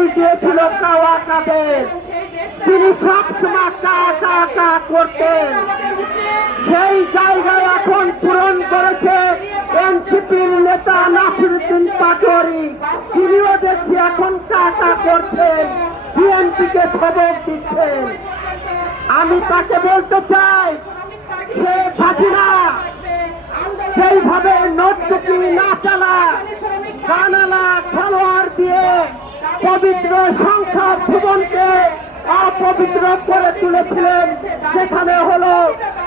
দোল দিয়েছিল কাওয়া কাদের, তিনি সবসময় কা কা কা করতেন। সেই জায়গায় এখন পূরণ করেছে এনসিপির নেতা নাসিরউদ্দিন পাটোয়ারি। তিনিও দেখছি এখন কা কা করছেন, বিএনপিকে সবক দিচ্ছেন। আমি তাকে বলতে চাই, শেখ হাসিনা সেইভাবে নর্তকী নাচালা গানালা খেলোয়াড় দিয়ে পবিত্র সংসদ ভবনকে অপবিত্র করে তুলেছিলেন, যেখানে হলো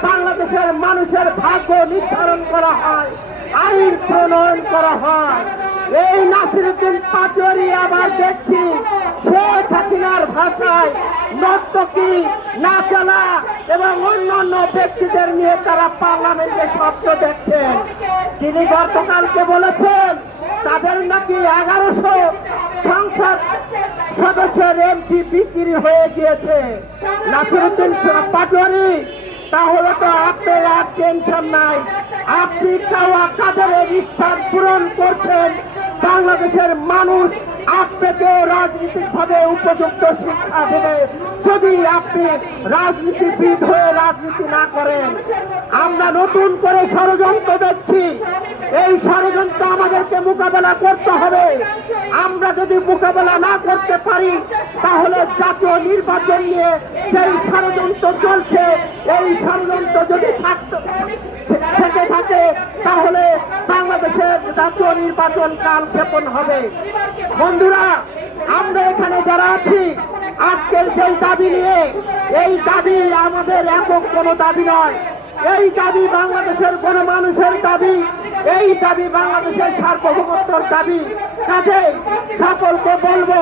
বাংলাদেশের মানুষের ভাগ্য নির্ধারণ করা হয়, আইন প্রণয়ন করা হয়। এই নাসিরউদ্দিন পাটোয়ারি আবার দেখছি শেখ হাসিনার ভাষায় নর্তকী নাচালা এবং অন্যান্য ব্যক্তিদের নিয়ে তারা পার্লামেন্টে স্বপ্ন দেখছেন। তিনি গতকালকে বলেছেন তাদের নাকি 1100 সংসদ সদস্যের এমপি বিক্রি হয়ে গিয়েছে। নাসিরউদ্দিন পাটোয়ারি, তাহলে তো আপনার আর টেনশন নাই, আপনি কাওয়া কাদেরের স্থান পূরণ করছেন। বাংলাদেশের মানুষ আপনাকেও রাজনৈতিকভাবে উপযুক্ত শিক্ষা দেবে যদি আপনি রাজনীতিবিদ হয়ে রাজনীতি না করেন। আমরা নতুন করে ষড়যন্ত্র দেখছি, এই ষড়যন্ত্র আমাদেরকে মোকাবেলা করতে হবে। আমরা যদি মোকাবেলা না করতে পারি তাহলে জাতীয় নির্বাচন নিয়ে সেই ষড়যন্ত্র চলছে, এই ষড়যন্ত্র যদি থেকে থাকে তাহলে বাংলাদেশের জাতীয় নির্বাচন কালক্ষেপণ হবে। বন্ধুরা, আমরা এখানে যারা আছি আজকের যেই দাবি নিয়ে, এই দাবি আমাদের একক কোনো দাবি নয়, এই দাবি বাংলাদেশের গণমানুষের দাবি, এই দাবি বাংলাদেশের সার্বভৌমত্বর দাবি। কাজেই সকলকে বলবো,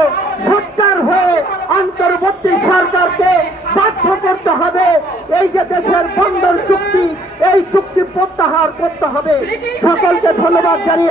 সরকার হয়ে অন্তর্বর্তী সরকারকে বাধ্য করতে হবে এই যে দেশের বন্দর চুক্তি, এই চুক্তি প্রত্যাহার করতে হবে। সকলকে ধন্যবাদ জানিয়ে